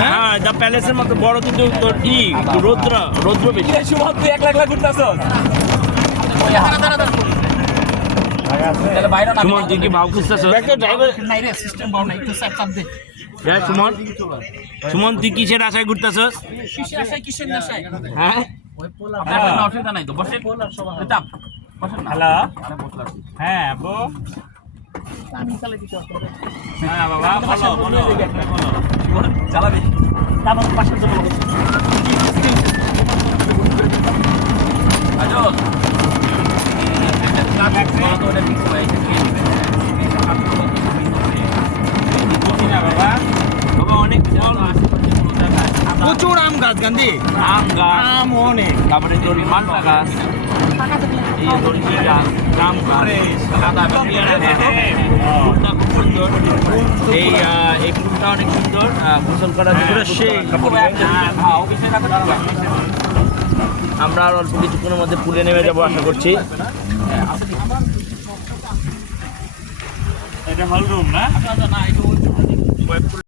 হ্যাঁ দ্য প্যালেসের মতো বড়, কিন্তু তোর রৌদ্র বেশি। সুমন তুই কি ভাব খুঁজতেছ? সুমন তুই কিসের আশায় ঘুরতেছস? হ্যাঁ অসুবিধা নাই তো, বসে। হ্যালো, হ্যাঁ আব্বু। হ্যাঁ বাবা, বলো চালাবি। প্রচুর আম গাছ গান্ধী, আম অনেক। তারপরে তোর মালটা গাছ, জাম গাছ, খুব সুন্দর। এই ফুলটা অনেক সুন্দর, গোসল করার জন্য সেই। আমরা আর অল্প কিছুক্ষণের মধ্যে পুলে নেমে যাবো আশা করছি। এটা হল রুম না?